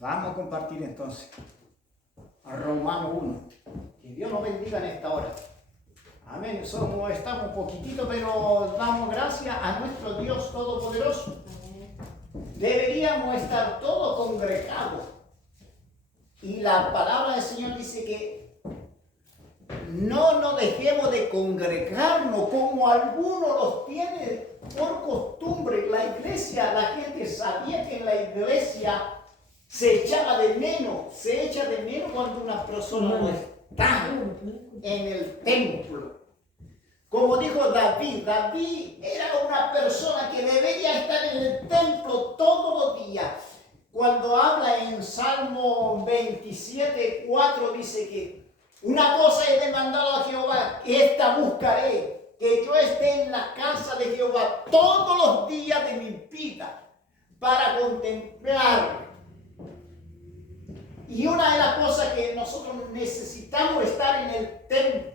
Vamos a compartir entonces Romano 1. Que Dios nos bendiga en esta hora. Amén. Estamos un poquitito, pero damos gracias a nuestro Dios Todopoderoso. Deberíamos estar todos congregados. Y la palabra del Señor dice que no nos dejemos de congregarnos como algunos los tienen por costumbre. La iglesia, la gente sabía que en la iglesia se echaba de menos. Se echa de menos cuando una persona no está en el templo. Como dijo David, David era una persona que debería estar en el templo todos los días. Cuando habla en Salmo 27:4 dice que una cosa he demandado a Jehová, esta buscaré, que yo esté en la casa de Jehová todos los días de mi vida para contemplar. Y una de las cosas que nosotros necesitamos estar en el templo.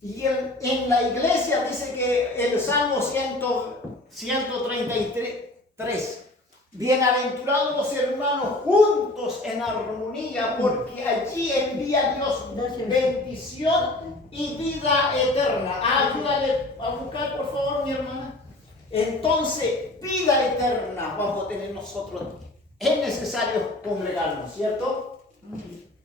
Y en la iglesia dice que el Salmo 133, bienaventurados los hermanos juntos en armonía, porque allí envía Dios bendición y vida eterna. Ayúdale a buscar, por favor, mi hermana. Entonces, vida eterna vamos a tener nosotros. Es necesario congregarnos, ¿cierto?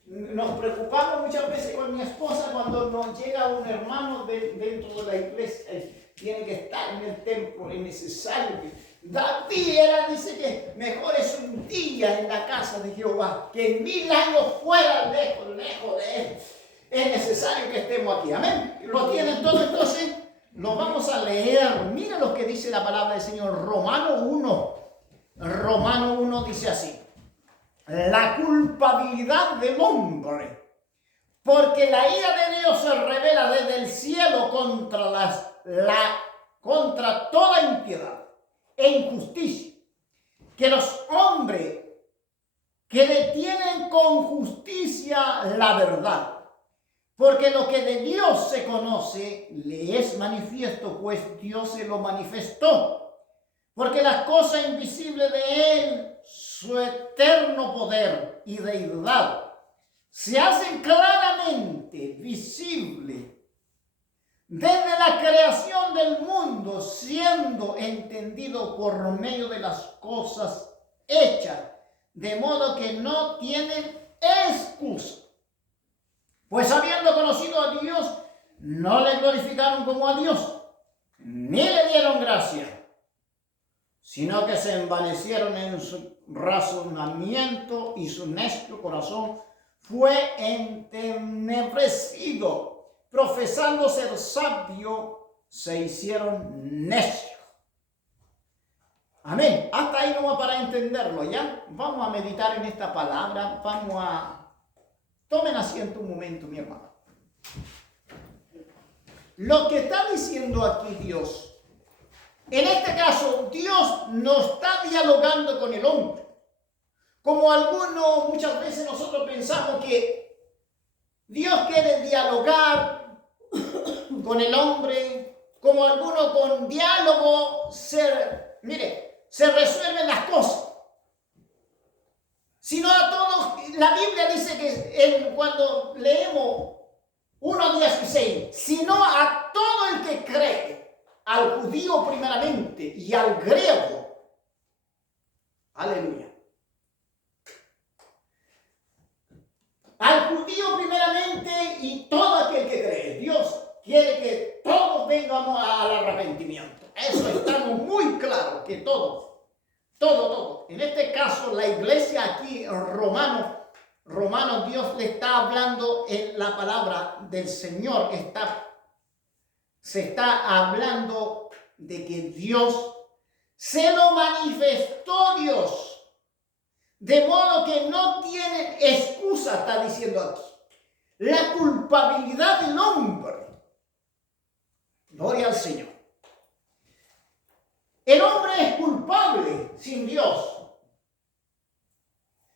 Nos preocupamos muchas veces con mi esposa cuando nos llega un hermano dentro de la iglesia. Tiene que estar en el templo, es necesario que... David dice que mejor es un día en la casa de Jehová que 1000 años fuera, lejos de él. Es necesario que estemos aquí, amén. ¿Lo tienen todo entonces? Lo vamos a leer. Mira lo que dice la palabra del Señor. Romano 1. Romano 1 dice así. La culpabilidad del hombre, porque la ira de Dios se revela desde el cielo contra toda impiedad e injusticia, que los hombres que detienen con justicia la verdad, porque lo que de Dios se conoce le es manifiesto, pues Dios se lo manifestó, porque las cosas invisibles de Él, su eterno poder y deidad, se hacen claramente visibles desde la creación del mundo, siendo entendido por medio de las cosas hechas, de modo que no tienen excusa. Pues habiendo conocido a Dios, no le glorificaron como a Dios, ni le dieron gracia, sino que se envanecieron en su razonamiento y su necio corazón fue entenebrecido. Profesando ser sabio, se hicieron necios. Amén. Hasta ahí nomás para entenderlo, ¿ya? Vamos a meditar en esta palabra. Tomen asiento un momento, mi hermano. Lo que está diciendo aquí Dios, en este caso, Dios no está dialogando con el hombre. Como muchas veces nosotros pensamos que Dios quiere dialogar con el hombre, como algunos con diálogo se resuelven las cosas. Sino a todos, la Biblia dice que cuando leemos 1:16, sino a todo el que cree, al judío primeramente y al griego. Aleluya. Al judío primeramente y todo aquel que cree. Dios quiere que todos vengamos al arrepentimiento. Eso estamos muy claros, que todos. En este caso, la iglesia aquí, Romanos, Dios le está hablando en la palabra del Señor. Se está hablando de que Dios se lo manifestó Dios. De modo que no tienen excusa, está diciendo aquí. La culpabilidad del hombre. Gloria al Señor. El hombre es culpable sin Dios.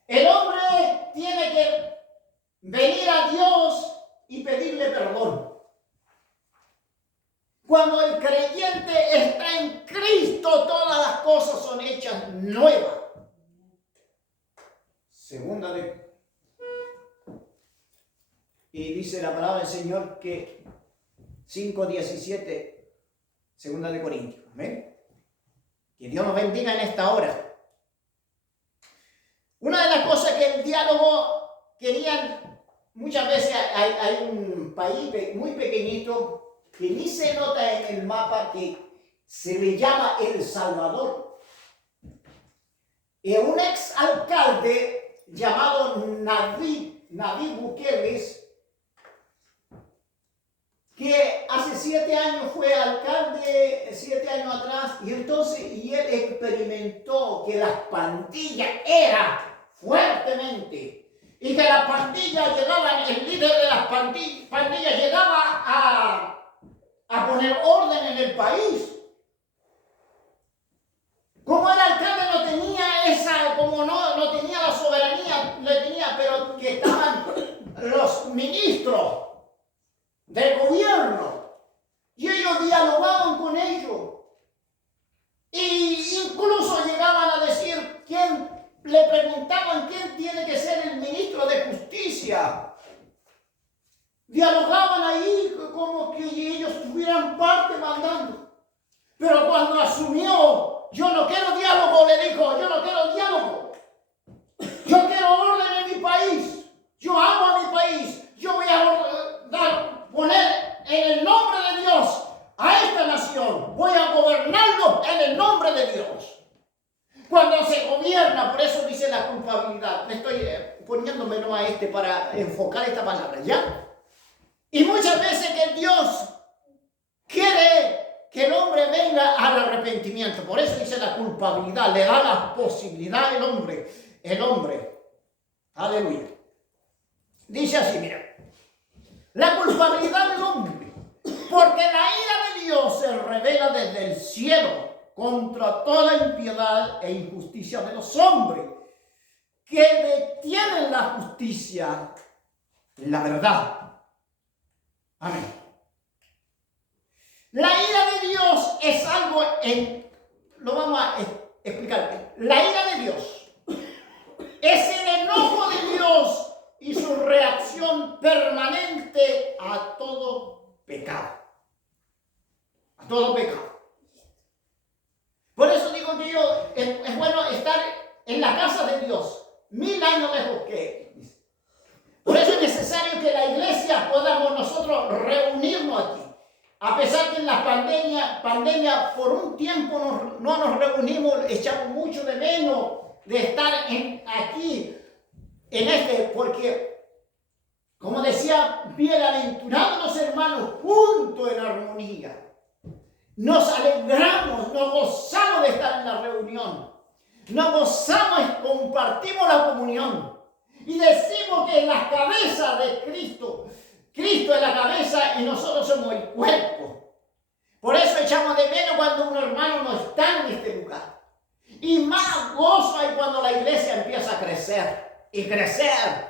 El hombre tiene que venir a Dios y pedirle perdón. Cuando el creyente está en Cristo, todas las cosas son hechas nuevas. Y dice la palabra del Señor que 5:17, segunda de Corintios. Amén. Que Dios nos bendiga en esta hora. Una de las cosas que el diálogo querían, muchas veces hay un país muy pequeñito que ni se nota en el mapa que se le llama El Salvador. Y un ex alcalde llamado Nayib Bukele, que hace 7 años fue alcalde, 7 años atrás, y él experimentó que las pandillas eran fuertemente, y que las pandillas llegaban, el líder de las pandillas llegaba a poner orden en el país. Como el alcalde no tenía no tenía la soberanía, pero que estaban los ministros del gobierno, y ellos dialogaban con ellos, y incluso llegaban a decir le preguntaban quién tiene que ser el ministro de justicia. Dialogaban ahí como que ellos tuvieran parte mandando. Pero cuando asumió, yo no quiero diálogo, le dijo, yo no quiero diálogo. Yo quiero orden en mi país. Yo amo a mi país. Yo voy a poner en el nombre de Dios a esta nación. Voy a gobernarlo en el nombre de Dios. Cuando se gobierna, por eso dice la culpabilidad. Me estoy poniéndome para enfocar esta palabra, ¿ya? Y muchas veces que Dios quiere que el hombre venga al arrepentimiento. Por eso dice la culpabilidad. Le da la posibilidad al hombre. El hombre. Aleluya. Dice así, mira. La culpabilidad del hombre. Porque la ira de Dios se revela desde el cielo contra toda impiedad e injusticia de los hombres que detienen la justicia, la verdad. Amén. La ira de Dios es algo, lo vamos a explicar. La ira de Dios es el enojo de Dios y su reacción permanente a todo pecado. A todo pecado. Por eso digo que es bueno estar en la casa de Dios 1000 años lejos que Él. Por eso es necesario que la iglesia podamos nosotros reunirnos aquí. A pesar que en la pandemia por un tiempo no nos reunimos, echamos mucho de menos de estar aquí, porque, como decía, bienaventurados los hermanos juntos en armonía. Nos alegramos, nos gozamos de estar en la reunión. Nos gozamos, compartimos la comunión. Y decimos que en la cabeza de Cristo es la cabeza y nosotros somos el cuerpo. Por eso echamos de menos cuando un hermano no está en este lugar. Y más gozo hay cuando la iglesia empieza a crecer y crecer.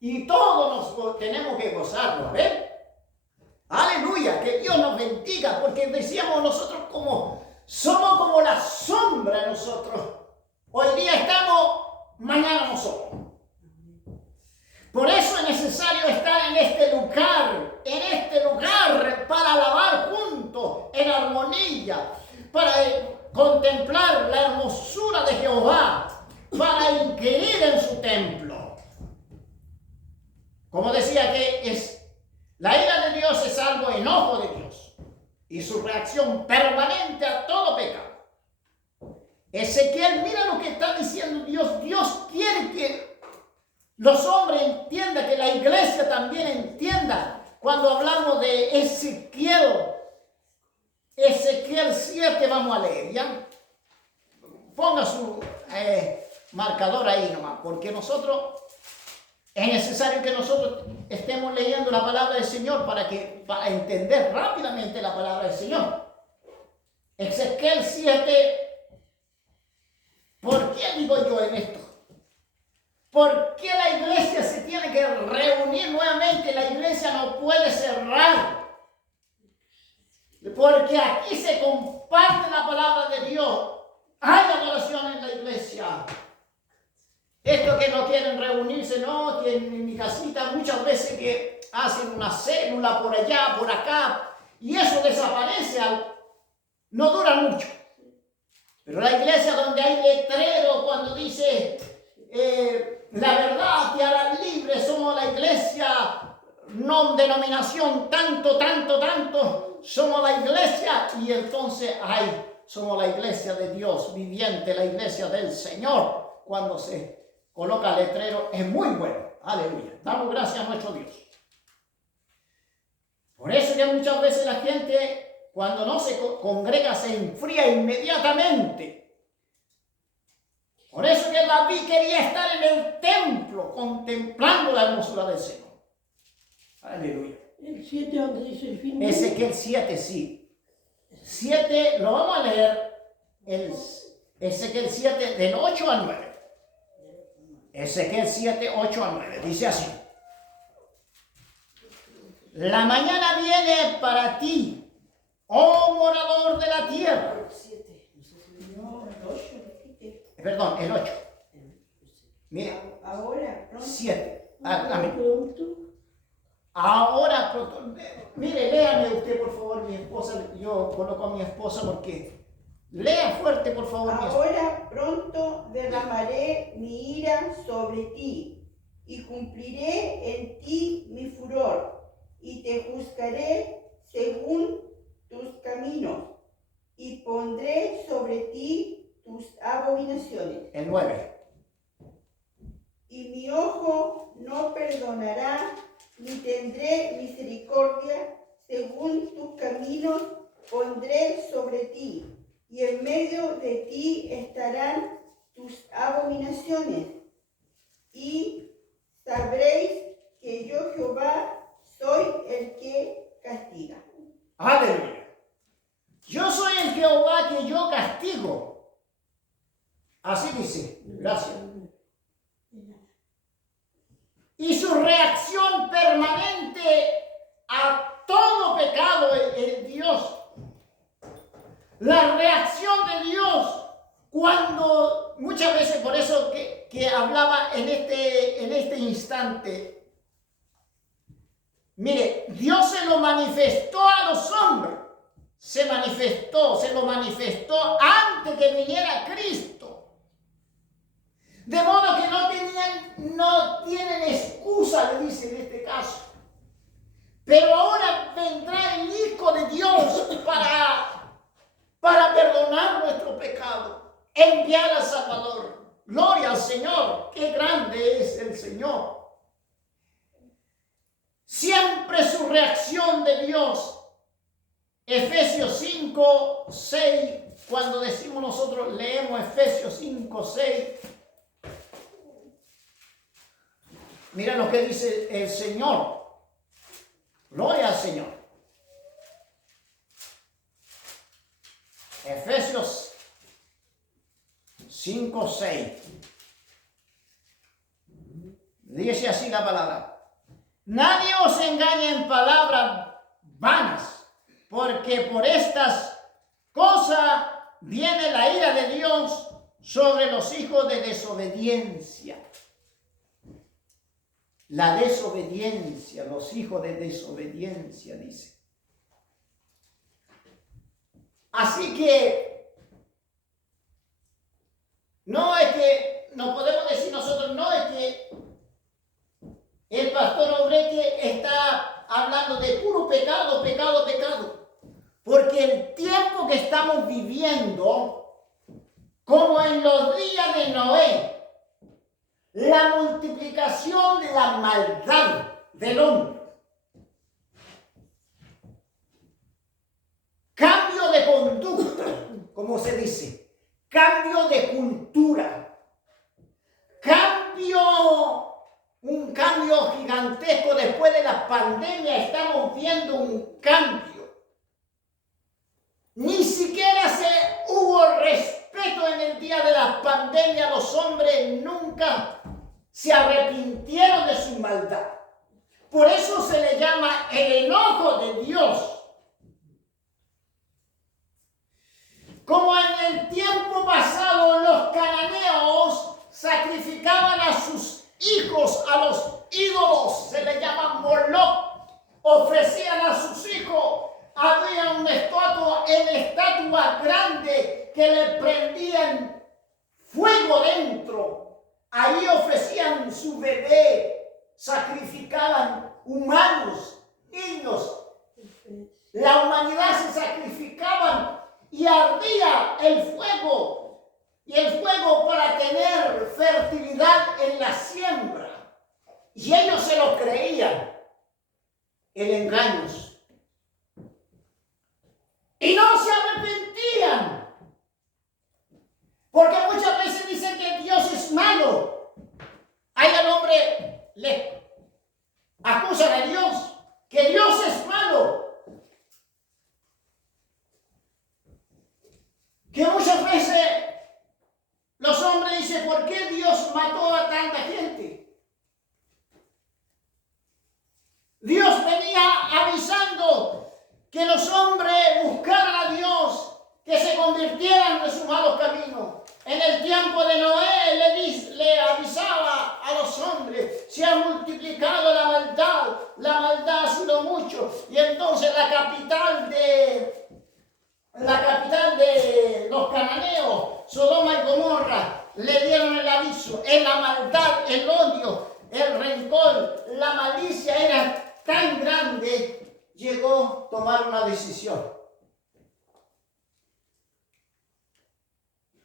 Y todos nos tenemos que gozarlo, ¿ven? Aleluya, que Dios nos bendiga, porque decíamos nosotros somos como la sombra nosotros. Hoy día estamos, mañana no somos. Por eso es necesario estar en este lugar para alabar juntos, en armonía, para contemplar la hermosura de Jehová, para inquirir en su templo. Como decía la ira de Dios es algo enojo de Dios y su reacción permanente a todo pecado. Ezequiel, mira lo que está diciendo Dios. Dios quiere que los hombres entiendan, que la iglesia también entienda. Cuando hablamos de Ezequiel 7 vamos a leer, ¿ya? Ponga su marcador ahí nomás, porque es necesario que nosotros estemos leyendo la palabra del Señor para entender rápidamente la palabra del Señor. Ezequiel 7, ¿por qué digo yo en esto? ¿Por qué la iglesia se tiene que reunir nuevamente? La iglesia no puede cerrar. Porque aquí se comparte la palabra de Dios. Hay adoración en la iglesia. Esto que no quieren reunirse, no, que en mi casita muchas veces que hacen una célula por allá, por acá, y eso desaparece, no dura mucho. Pero la iglesia donde hay letrero cuando dice la verdad te hará libre, somos la iglesia, no denominación, tanto, somos la iglesia, y entonces somos la iglesia de Dios viviente, la iglesia del Señor. Cuando se coloca letrero es muy bueno, aleluya, damos gracias a nuestro Dios. Por eso que muchas veces la gente, cuando no se congrega, se enfría inmediatamente. Por eso que David quería estar en el templo contemplando la hermosura del Señor. Aleluya. El 7 donde dice el fin. Ezequiel 7, sí. 7, lo vamos a leer. Ezequiel 7, del 8 al 9. Ezequiel 7, 8 al 9. Dice así. La mañana viene para ti, oh morador de la tierra. Perdón, el 8. Mire. Ahora, pronto. 7. Ahora pronto. Mire, léame usted, por favor, mi esposa. Yo coloco a mi esposa porque. Lea fuerte, por favor. Ahora pronto derramaré mi ira sobre ti y cumpliré en ti mi furor y te juzgaré según tus caminos y pondré sobre ti tus abominaciones. El 9. Y mi ojo no perdonará, ni tendré misericordia, según tus caminos pondré sobre ti, y en medio de ti estarán tus abominaciones. Y sabréis que yo Jehová soy el que castiga. Aleluya. Yo soy el Jehová que yo castigo. Así dice. Gracias. Y su reacción permanente a todo pecado es Dios. La reacción de Dios cuando muchas veces, por eso que hablaba en este instante, mire, Dios se lo manifestó a los hombres, se lo manifestó antes que viniera Cristo. De modo que no tienen excusa, le dice en este caso. Pero ahora vendrá el Hijo de Dios para perdonar nuestro pecado, enviar al Salvador. Gloria al Señor, qué grande es el Señor. Siempre su reacción de Dios. Efesios 5, 6, cuando decimos nosotros, leemos Efesios 5, 6. Mira lo que dice el Señor. Gloria al Señor. Efesios 5, 6. Dice así la palabra. Nadie os engañe en palabras vanas, porque por estas cosas viene la ira de Dios sobre los hijos de desobediencia. La desobediencia, los hijos de desobediencia, dice. Así que, no es que, no podemos decir nosotros, no es que el pastor Obreque está hablando de puro pecado, pecado, pecado. Porque el tiempo que estamos viviendo, como en los días de Noé, la multiplicación de la maldad del hombre, cambio de conducta, como se dice, cambio de cultura, un cambio gigantesco después de la pandemia. Estamos viendo un cambio. Ni siquiera hubo respeto en el día de la pandemia. Los hombres nunca se arrepintieron de su maldad. Por eso se le llama el enojo de Dios. Como en el tiempo pasado los cananeos sacrificaban a sus hijos a los ídolos, se les llama Moloch, ofrecían a sus hijos, había una estatua grande que le prendían fuego dentro, ahí ofrecían su bebé, sacrificaban humanos, niños, la humanidad se sacrificaban y ardía el fuego, y el fuego para tener fertilidad en la siembra. Y ellos se lo creían, el engaño. Y no se arrepentían, porque muchas veces dicen que Dios es malo. Ahí al hombre le acusan a Dios, que Dios es malo. Que muchas veces los hombres dicen, ¿por qué Dios mató a tanta gente? Dios venía avisando que los hombres buscaran a Dios, que se convirtieran de sus malos caminos. En el tiempo de Noé le avisaba a los hombres, se ha multiplicado la maldad ha sido mucho. Y entonces la capital de los cananeos, Sodoma y Gomorra, le dieron el aviso. En la maldad, el odio, el rencor, la malicia era tan grande, llegó a tomar una decisión.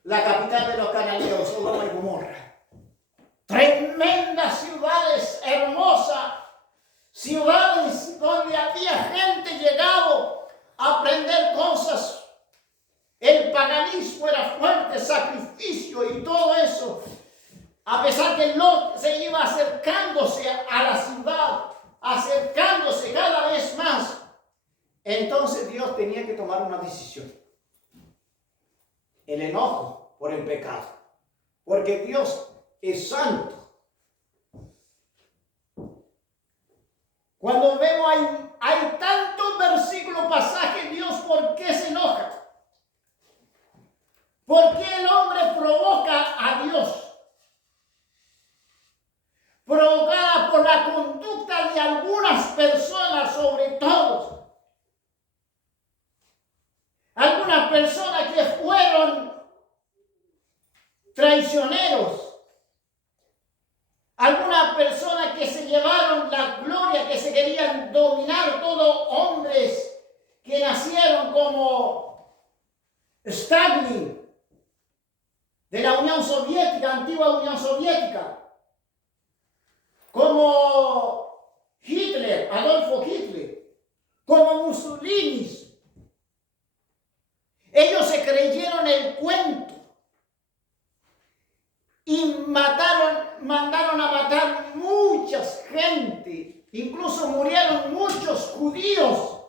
La capital de los cananeos, Sodoma y Gomorra. Tremendas ciudades, hermosas ciudades donde había gente llegado a aprender cosas. El paganismo era fuerte, sacrificio y todo eso. A pesar que Lot se iba acercándose a la ciudad, acercándose cada vez más, entonces Dios tenía que tomar una decisión. El enojo por el pecado, porque Dios es santo. Cuando vemos hay tantos versículos, pasajes, Dios, ¿por qué se enoja? ¿Por qué el hombre provoca a Dios? Provocada por la conducta de algunas personas, sobre todo. Algunas personas que fueron traicioneros. Algunas personas que se llevaron la gloria, que se querían dominar, todos hombres que nacieron como Stalin de la Unión Soviética, antigua Unión Soviética, como Hitler, Adolfo Hitler, como Mussolini. Ellos se creyeron el cuento y mandaron a matar muchas gente, incluso murieron muchos judíos.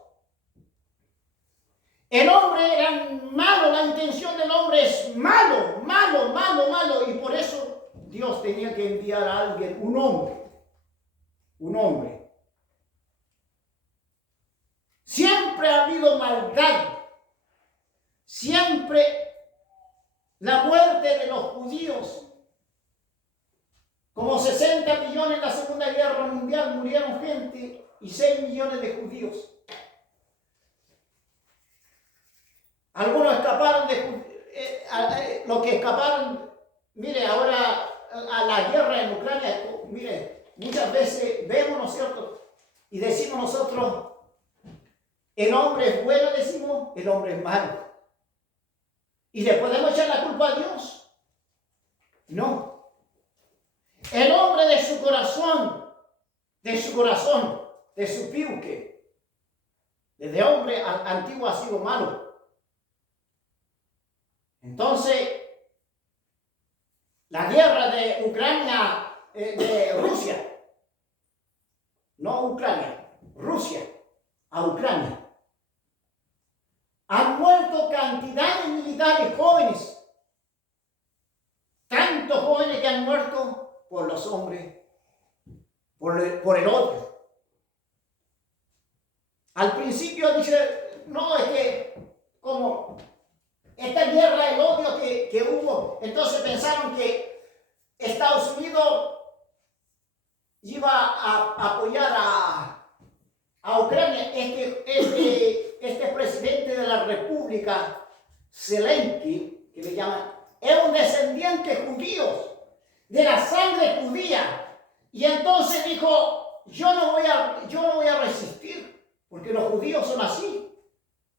El hombre era malo, la intención del hombre es malo, y por eso Dios tenía que enviar a alguien, un hombre. Siempre ha habido maldad, siempre la muerte de los judíos. Como 60 millones en la Segunda Guerra Mundial murieron gente y 6 millones de judíos. Algunos escaparon los que escaparon, mire, ahora a la guerra en Ucrania, mire, muchas veces vemos, ¿no es cierto? Y decimos nosotros, el hombre es bueno, decimos, el hombre es malo. ¿Y le podemos echar la culpa a Dios? No. El hombre de su corazón, de su piuque, desde hombre antiguo ha sido malo. Entonces, la guerra de Ucrania, de Rusia, no Ucrania, Rusia a Ucrania, han muerto cantidad de militares jóvenes, tantos jóvenes que han muerto por los hombres, por el odio. Al principio dice, no, es que como esta guerra, el odio que hubo, entonces pensaron que Estados Unidos iba a apoyar a Ucrania. Este presidente de la República, Zelensky, que le llaman, es un descendiente judío, de la sangre judía. Y entonces dijo, yo no voy a resistir, porque los judíos son así.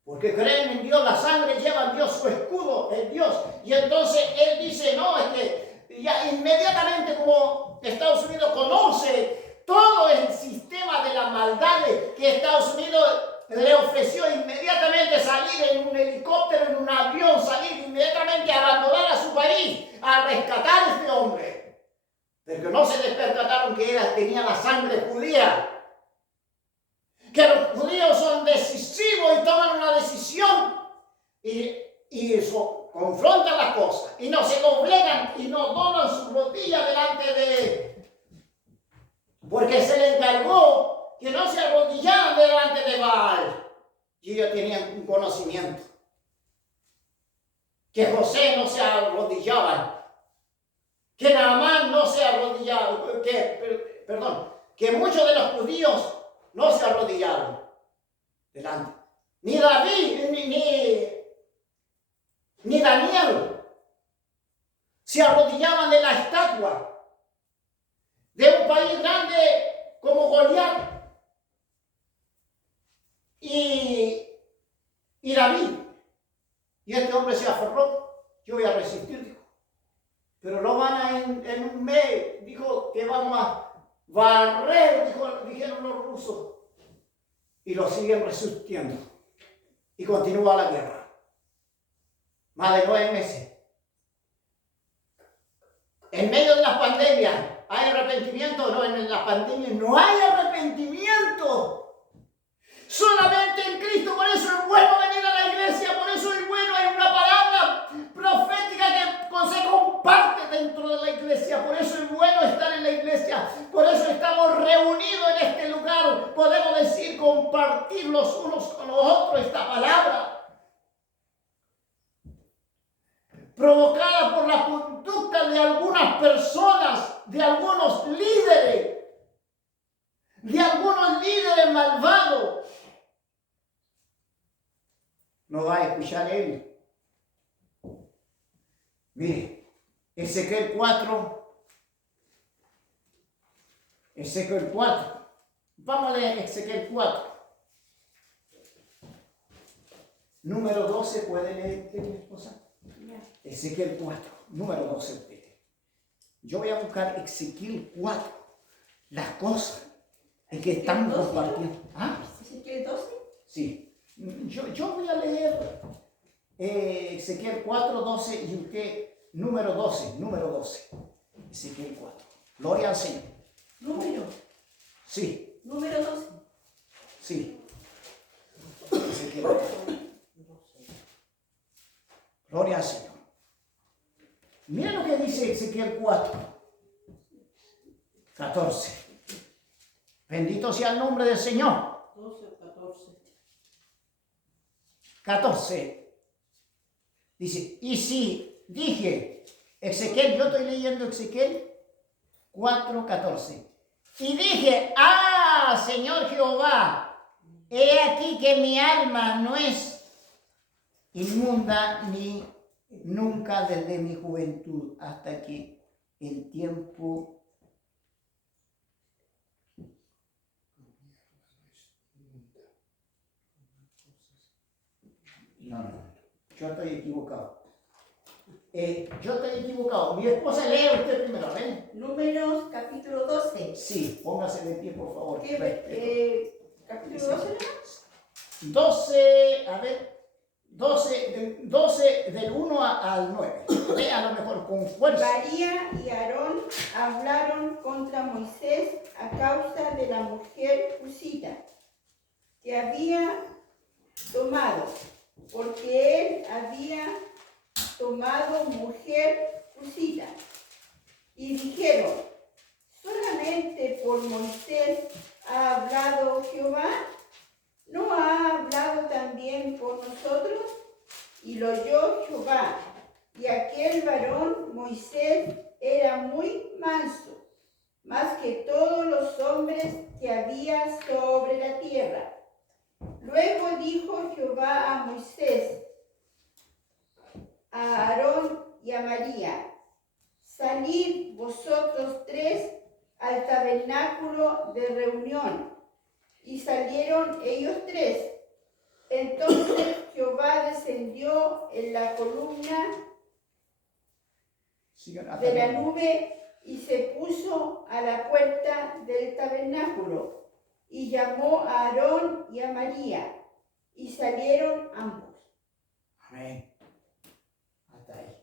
Porque creen en Dios, la sangre lleva en Dios su escudo, en Dios. Y entonces él dice, no, es que ya inmediatamente como Estados Unidos conoce todo el sistema de la maldad que Estados Unidos le ofreció inmediatamente salir en un helicóptero, en un avión, salir inmediatamente a abandonar a su país, a rescatar a este hombre. Pero no se les percataron que tenía la sangre judía. Que los judíos son decisivos y toman una decisión y confrontan las cosas y no se doblegan y no doblan sus rodillas delante de... Porque se le encargó que no se arrodillaran delante de Baal. Y ellos tenían un conocimiento. Que José no se arrodillaba. Que Naamán no se arrodillaba. Que muchos de los judíos no se arrodillaron delante. Ni David, ni Daniel se arrodillaban de la estatua de un país grande como Goliat. Y David. Y este hombre se aferró. Yo voy a resistir, dijo. Pero lo van a en un mes, dijo que vamos a barrer, dijeron los rusos, y lo siguen resistiendo. Y continúa la guerra. Más de 9 meses. En medio de la pandemia, ¿hay arrepentimiento? No, en la pandemia no hay arrepentimiento. Solamente en Cristo. Por eso es bueno venir a la iglesia. Por eso es bueno, hay una palabra profética que se comparte dentro de la iglesia. Por eso es bueno estar en la iglesia. Por eso estamos reunidos en este lugar. Podemos decir, compartir los unos con los otros esta palabra. Provocada por la conducta de algunas personas, de algunos líderes malvados. No va a escuchar él. Mire, Ezequiel 4. Vamos a leer Ezequiel 4. Número 12, ¿puede leer mi esposa? Ezequiel 4, número 12. Yo voy a buscar Ezequiel 4, las cosas en que estamos compartiendo. ¿Ah? ¿Ezequiel 12? Sí. Yo voy a leer Ezequiel 4, 12 y usted número 12. Ezequiel 4. Gloria al Señor. Número. Sí. Número 12. Sí. Ezequiel 4. Gloria al Señor. Mira lo que dice Ezequiel 4, 14. Bendito sea el nombre del Señor. 12 o 14. 14. Dice, y si dije, Ezequiel, yo estoy leyendo Ezequiel 4, 14. Y dije, Señor Jehová, he aquí que mi alma no es inmunda ni nunca desde mi juventud hasta que el tiempo no, yo estoy equivocado. Mi esposa lee usted primero, ¿ven? Números capítulo 12. Sí, póngase de pie, por favor. Capítulo 12. 12, a ver, 12 del 1 al 9. Lea a lo mejor con fuerza. María y Aarón hablaron contra Moisés a causa de la mujer cusita que había tomado, porque él había tomado mujer cusita. Y dijeron, ¿solamente por Moisés ha hablado Jehová? ¿No ha hablado también por nosotros? Y lo oyó Jehová. Y aquel varón, Moisés, era muy manso, más que todos los hombres que había sobre la tierra. Luego dijo Jehová a Moisés, a Aarón y a María: salid vosotros tres al tabernáculo de reunión. Y salieron ellos tres. Entonces Jehová descendió en la columna de la nube y se puso a la puerta del tabernáculo y llamó a Aarón y a María, y salieron ambos. Amén. Hasta ahí.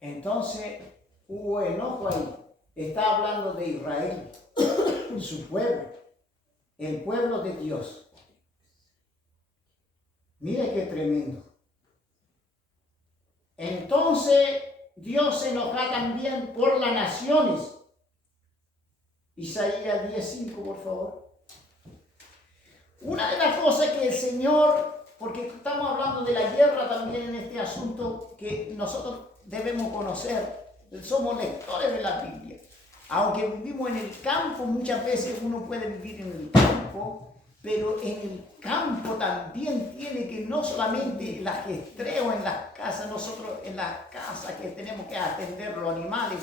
Entonces hubo enojo ahí. Está hablando de Israel, su pueblo, el pueblo de Dios. Mire qué tremendo. Entonces Dios se enoja también por las naciones. Isaías 10:5, por favor. Una de las cosas que el Señor, porque estamos hablando de la guerra también en este asunto que nosotros debemos conocer, somos lectores de la Biblia. Aunque vivimos en el campo, muchas veces uno puede vivir en el campo, pero en el campo también tiene que no solamente el ajetreo en las casas, nosotros en las casas que tenemos que atender los animales,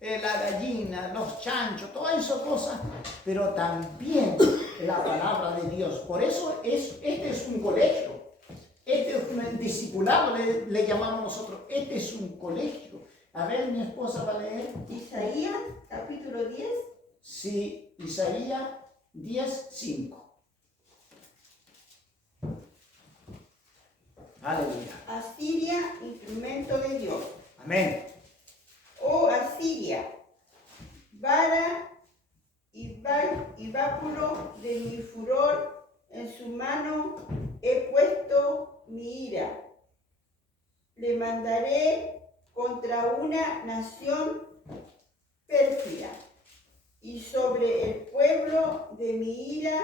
la gallina, los chanchos, todas esas cosas, pero también la palabra de Dios. Por eso este es un colegio, este es un discipulado, le llamamos nosotros, este es un colegio. A ver, mi esposa va a leer. Isaías, capítulo 10. Sí, Isaías 10:5. Aleluya. Asiria, instrumento de Dios. Amén. Oh Asiria, vara y báculo de mi furor, en su mano he puesto mi ira. Le mandaré contra una nación pérfida, y sobre el pueblo de mi ira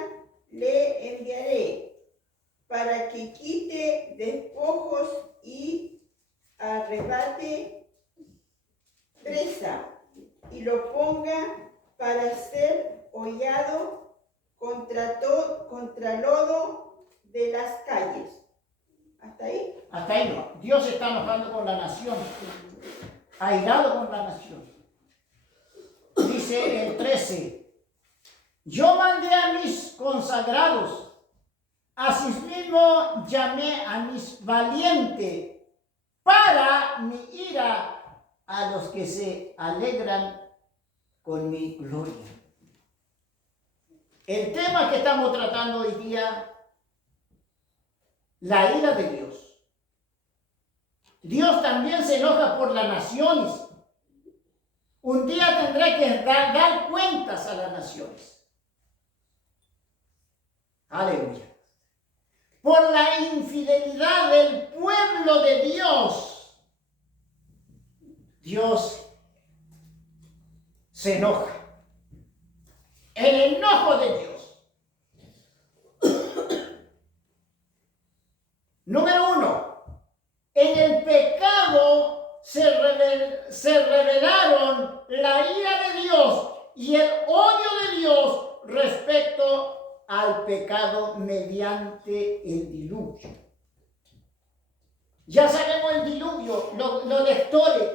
le enviaré, para que quite despojos y arrebate presa, y lo ponga para ser hollado contra lodo de las calles. ¿Hasta ahí? Hasta ahí no. Dios está enojando con la nación, airado con la nación. Dice el 13: yo mandé a mis consagrados, asimismo llamé a mis valientes, para mi ira a los que se alegran con mi gloria. El tema que estamos tratando hoy día, la ira de Dios. Dios también se enoja por las naciones. Un día tendrá que dar cuentas a las naciones. Aleluya. Por la infidelidad del pueblo de Dios, Dios se enoja. El enojo de Dios. Número 1. En el pecado se revelaron la ira de Dios y el odio de Dios respecto al pecado mediante el diluvio. Ya sabemos el diluvio, los lectores.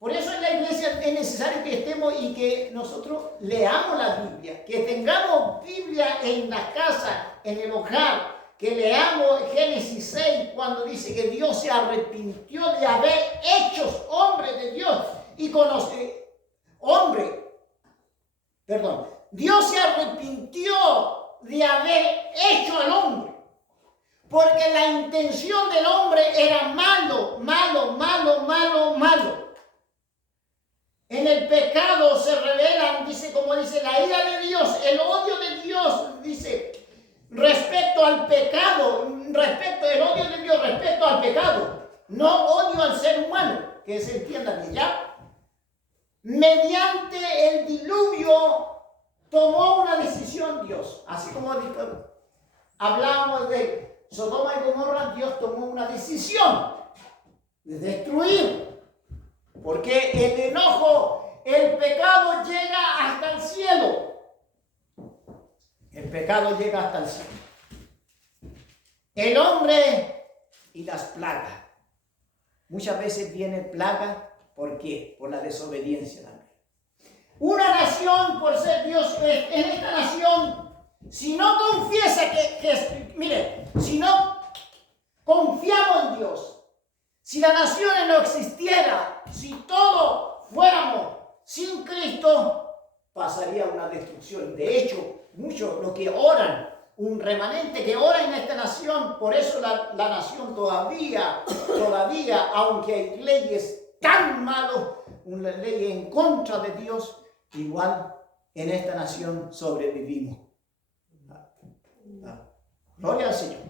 Por eso en la iglesia es necesario que estemos y que nosotros leamos la Biblia, que tengamos Biblia en la casa, en el hogar. Que leamos Génesis 6 cuando dice que Dios se arrepintió de haber hecho hombre de Dios y conoce Dios se arrepintió de haber hecho al hombre, porque la intención del hombre era malo. En el pecado se revelan, dice, como dice, la ira de Dios, el odio de Dios, dice, respecto al pecado, el odio de Dios respecto al pecado, no odio al ser humano, que se entienda bien, ¿ya? Mediante el diluvio tomó una decisión Dios, así como hablábamos de Sodoma y Gomorra, Dios tomó una decisión de destruir. Porque el enojo, el pecado llega hasta el cielo. El pecado llega hasta el cielo. El hombre y las plagas. Muchas veces viene plaga, ¿por qué? Por la desobediencia también. Una nación, por ser Dios, en esta nación, si no confiesa mire, si no confiamos en Dios, si las naciones no existieran, si todos fuéramos sin Cristo, pasaría una destrucción. De hecho, muchos los que oran, un remanente que ora en esta nación, por eso la nación todavía, aunque hay leyes tan malas, una ley en contra de Dios, igual en esta nación sobrevivimos. Gloria al Señor.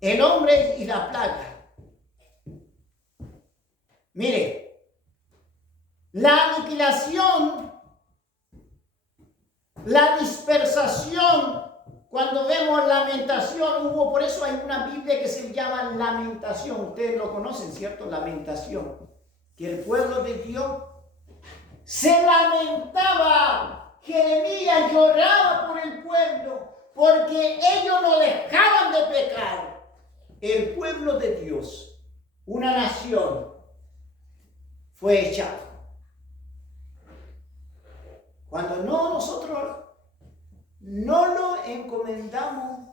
El hombre y la plaga. Mire, la aniquilación, la dispersación, cuando vemos lamentación, por eso hay una Biblia que se llama Lamentación. Ustedes lo conocen, ¿cierto? Lamentación. Que el pueblo de Dios se lamentaba. Jeremías lloraba por el pueblo porque ellos no dejaban de pecar. El pueblo de Dios, una nación, fue echado. Cuando nosotros no lo encomendamos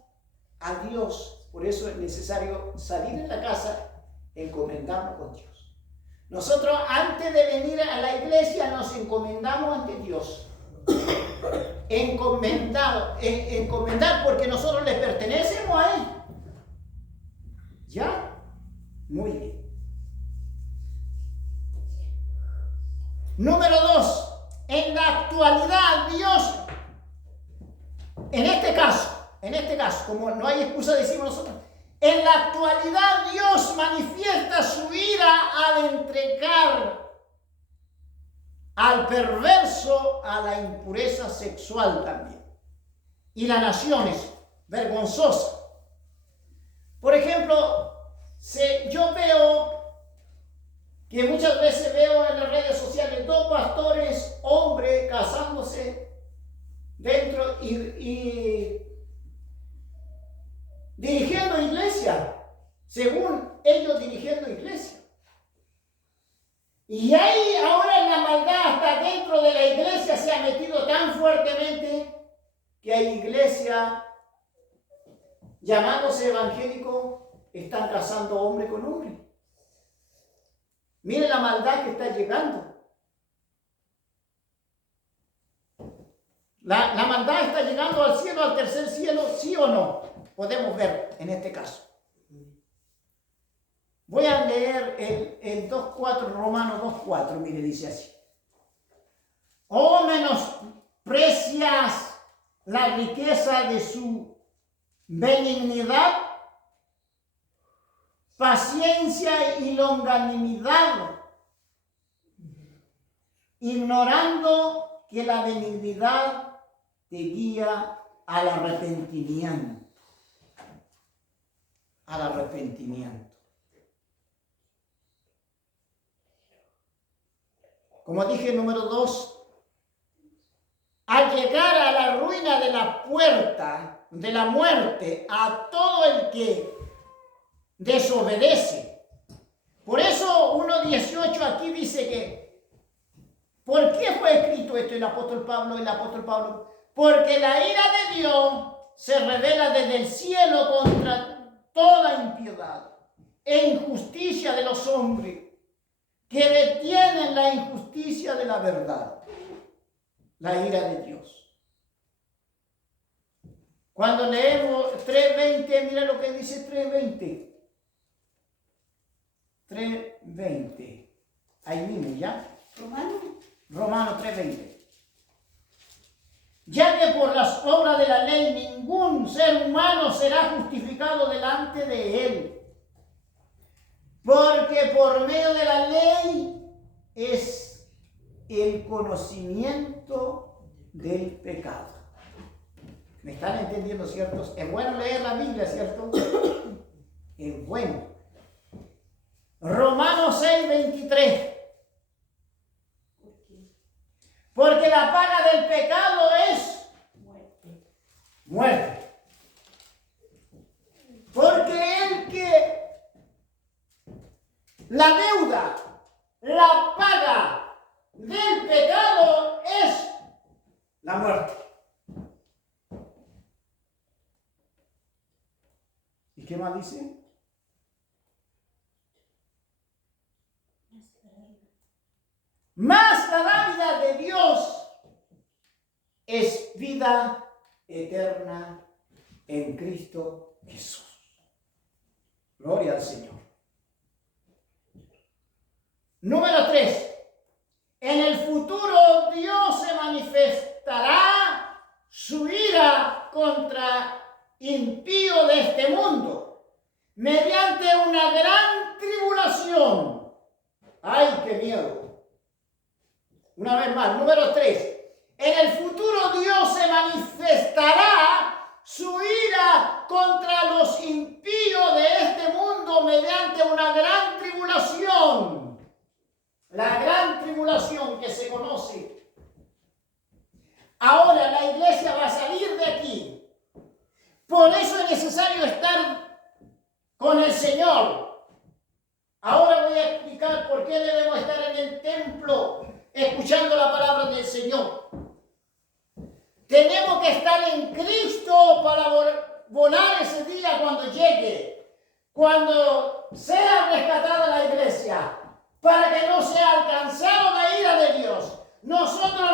a Dios, por eso es necesario salir de la casa, encomendarnos con Dios. Nosotros antes de venir a la iglesia nos encomendamos ante Dios. Encomendar porque nosotros le pertenecemos a Él. ¿Ya? Muy bien. Número 2. En la actualidad Dios, en este caso, como no hay excusa, decimos nosotros, en la actualidad Dios manifiesta su ira al entregar al perverso a la impureza sexual también. Y las naciones vergonzosas. Por ejemplo, yo veo que muchas veces veo en las redes sociales 2 pastores, hombres, casándose dentro y dirigiendo iglesia, según ellos dirigiendo iglesia. Y ahí ahora la maldad hasta dentro de la iglesia se ha metido tan fuertemente que hay iglesias llamándose evangélicos, están casando hombre con hombre. Mire la maldad que está llegando. La maldad está llegando al cielo, al tercer cielo, ¿sí o no? Podemos ver en este caso. Voy a leer el 2.4, Romanos 2.4, mire, dice así. ¿O menosprecias la riqueza de su benignidad, paciencia y longanimidad, ignorando que la benignidad te guía al arrepentimiento? Al arrepentimiento. Como dije, número 2, al llegar a la ruina de la puerta de la muerte a todo el que desobedece. Por eso 1.18 aquí dice que, ¿por qué fue escrito esto el apóstol Pablo? Porque la ira de Dios se revela desde el cielo contra toda impiedad e injusticia de los hombres que detienen la injusticia de la verdad. La ira de Dios. Cuando leemos 3.20, mira lo que dice 3.20. 3.20. Ahí mismo, ¿ya? Romanos 3.20. Ya que por las obras de la ley ningún ser humano será justificado delante de él. Porque por medio de la ley es el conocimiento del pecado. ¿Me están entendiendo, cierto? Es bueno leer la Biblia, ¿cierto? Es bueno. Romanos 6:23. Porque Porque la paga del pecado es muerte. muerte. Porque el que la deuda, la paga del pecado es la muerte. ¿Y qué más dice? Mas la dádiva de Dios es vida eterna en Cristo Jesús. Gloria al Señor. Número 3. En el futuro Dios se manifestará su ira contra impío de este mundo mediante una gran tribulación. ¡Ay, qué miedo! Una vez más, número 3. En el futuro Dios se manifestará su ira contra los impíos de este mundo mediante una gran tribulación. La gran tribulación que se conoce. Ahora la iglesia va a salir de aquí. Por eso es necesario estar con el Señor. Ahora voy a explicar por qué debemos estar en el templo escuchando la palabra del Señor. Tenemos que estar en Cristo para volar ese día cuando llegue, cuando sea rescatada la iglesia, para que no sea alcanzado la ira de Dios. Nosotros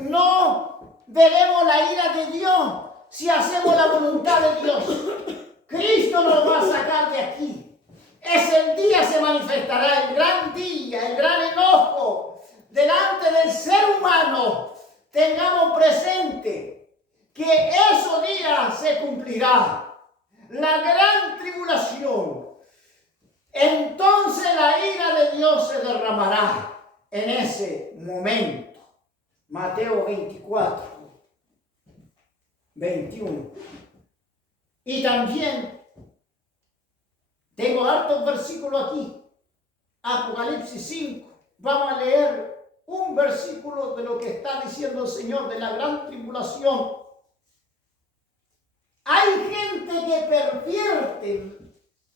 no veremos la ira de Dios si hacemos la voluntad de Dios. Cristo nos va a sacar de aquí. Ese día se manifestará el gran día, el gran enojo delante del ser humano. Tengamos presente que ese día se cumplirá. La gran tribulación. Entonces la ira de Dios se derramará en ese momento. Mateo 24, 21. Y también tengo hartos versículos aquí. Apocalipsis 5. Vamos a leer un versículo de lo que está diciendo el Señor de la gran tribulación. Hay gente que pervierte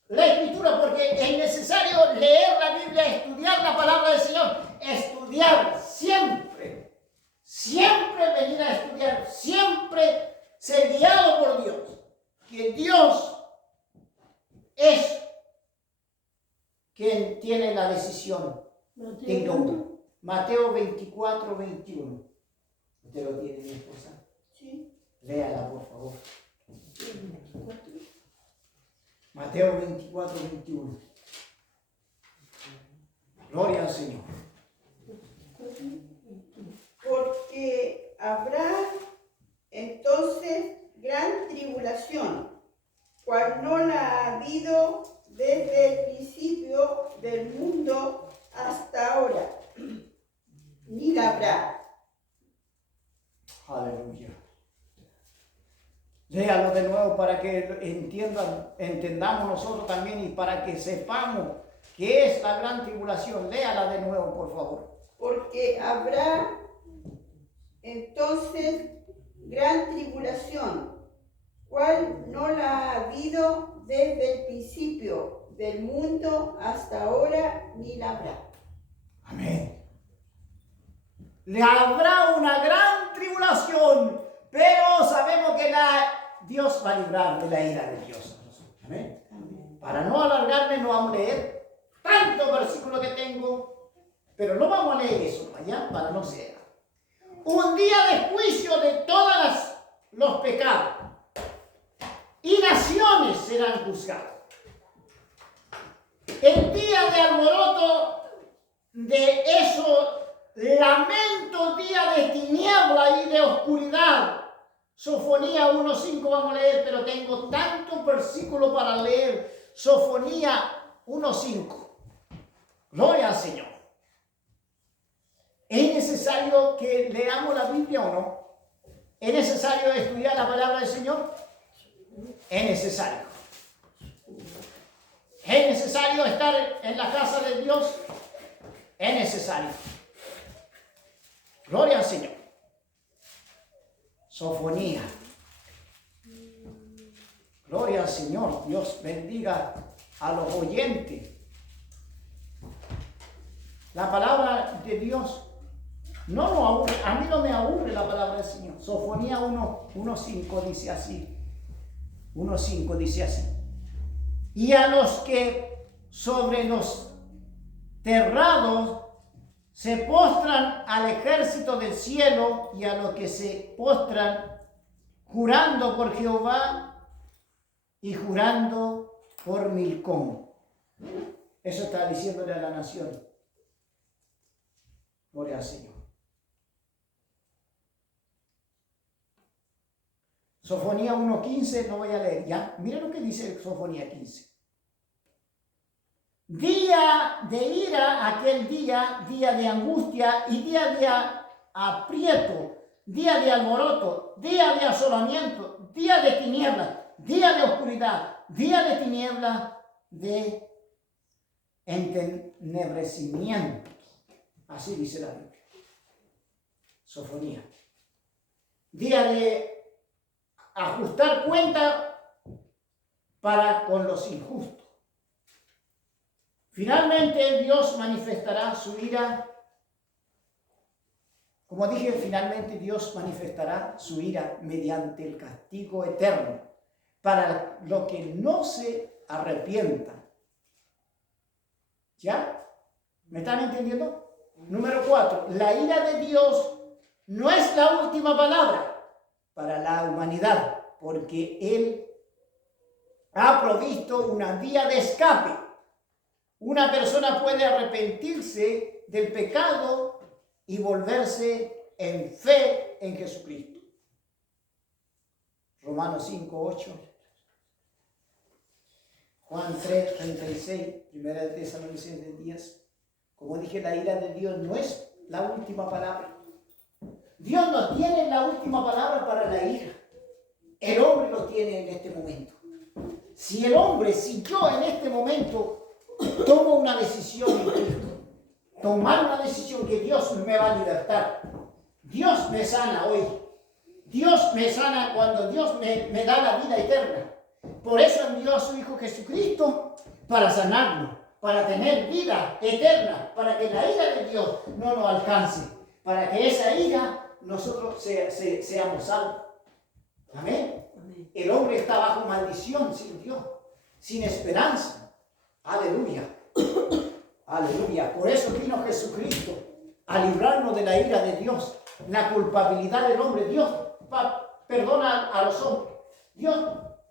la escritura porque es necesario leer la Biblia, estudiar la palabra del Señor, estudiar siempre, siempre venir a estudiar, siempre ser guiado por Dios, que Dios es quien tiene la decisión. Mateo 24, 21. ¿Usted lo tiene, mi esposa? Sí. Léala, por favor. Mateo 24, 21. Gloria al Señor. Porque habrá entonces gran tribulación, cual no la ha habido desde el principio del mundo hasta ahora, ni la habrá. Aleluya. Léalo de nuevo para que entendamos nosotros también y para que sepamos qué es la gran tribulación. Léala de nuevo, por favor. Porque habrá entonces gran tribulación, cual no la ha habido desde el principio del mundo hasta ahora, ni la habrá. Amén. Le habrá una gran tribulación, pero sabemos que Dios va a librar de la ira de Dios. Amén. Amén. Para no alargarme, no vamos a leer tantos versículos que tengo, pero no vamos a leer eso allá para no ser. Un día de juicio de todos los pecados y naciones serán juzgadas. El día de alboroto de eso, lamento, día de tiniebla y de oscuridad. Sofonía 1:5 vamos a leer, pero tengo tantos versículos para leer. Sofonía 1:5. Gloria al Señor. ¿Es necesario que leamos la Biblia o no? ¿Es necesario estudiar la palabra del Señor? Es necesario. ¿Es necesario estar en la casa de Dios? Es necesario. Gloria al Señor. Sofonía. Gloria al Señor. Dios bendiga a los oyentes. La palabra de Dios no nos aburre. A mí no me aburre la palabra del Señor. Sofonía 1:5 dice así. 1:5 dice así. Y a los que sobre los terrados se postran al ejército del cielo, y a los que se postran jurando por Jehová y jurando por Milcom. Eso está diciéndole a la nación. Gloria al Señor. Sofonía 1:15, no voy a leer ya. Miren lo que dice Sofonía 15. Día de ira, aquel día, día de angustia y día de aprieto, día de alboroto, día de asolamiento, día de tiniebla, día de oscuridad, día de tiniebla, de entenebrecimiento. Así dice la Biblia. Sofonía. Día de ajustar cuenta para con los injustos. Finalmente Dios manifestará su ira. Como dije, finalmente Dios manifestará su ira mediante el castigo eterno para los que no se arrepientan. ¿Ya? ¿Me están entendiendo? Número 4. La ira de Dios no es la última palabra para la humanidad, porque Él ha provisto una vía de escape. Una persona puede arrepentirse del pecado y volverse en fe en Jesucristo. Romanos 5:8, Juan 3:36, Primera de Tesalonicenses 10. Como dije, la ira de Dios no es la última palabra. Dios no tiene la última palabra para la ira. El hombre lo tiene en este momento. Si yo en este momento tomo una decisión en Cristo, tomar una decisión que Dios me va a libertar. Dios me sana hoy. Dios me sana cuando Dios me da la vida eterna. Por eso envió a su Hijo Jesucristo para sanarnos, para tener vida eterna, para que la ira de Dios no nos alcance, para que esa ira nosotros seamos salvos. Amén. El hombre está bajo maldición sin Dios, sin esperanza. Aleluya. Aleluya. Por eso vino Jesucristo a librarnos de la ira de Dios, la culpabilidad del hombre. Dios perdona a los hombres. Dios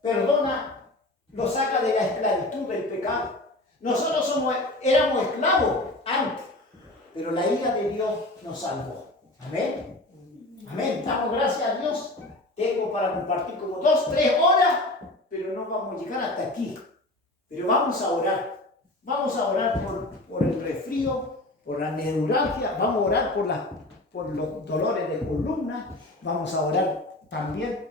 perdona, lo saca de la esclavitud del pecado. Nosotros éramos esclavos antes, pero la ira de Dios nos salvó. Amén. Amén. Damos gracias a Dios. Tengo para compartir como 2-3 horas, pero no vamos a llegar hasta aquí. Pero vamos a orar. Vamos a orar por el resfrío, por la neuralgia. Vamos a orar por los dolores de columna. Vamos a orar también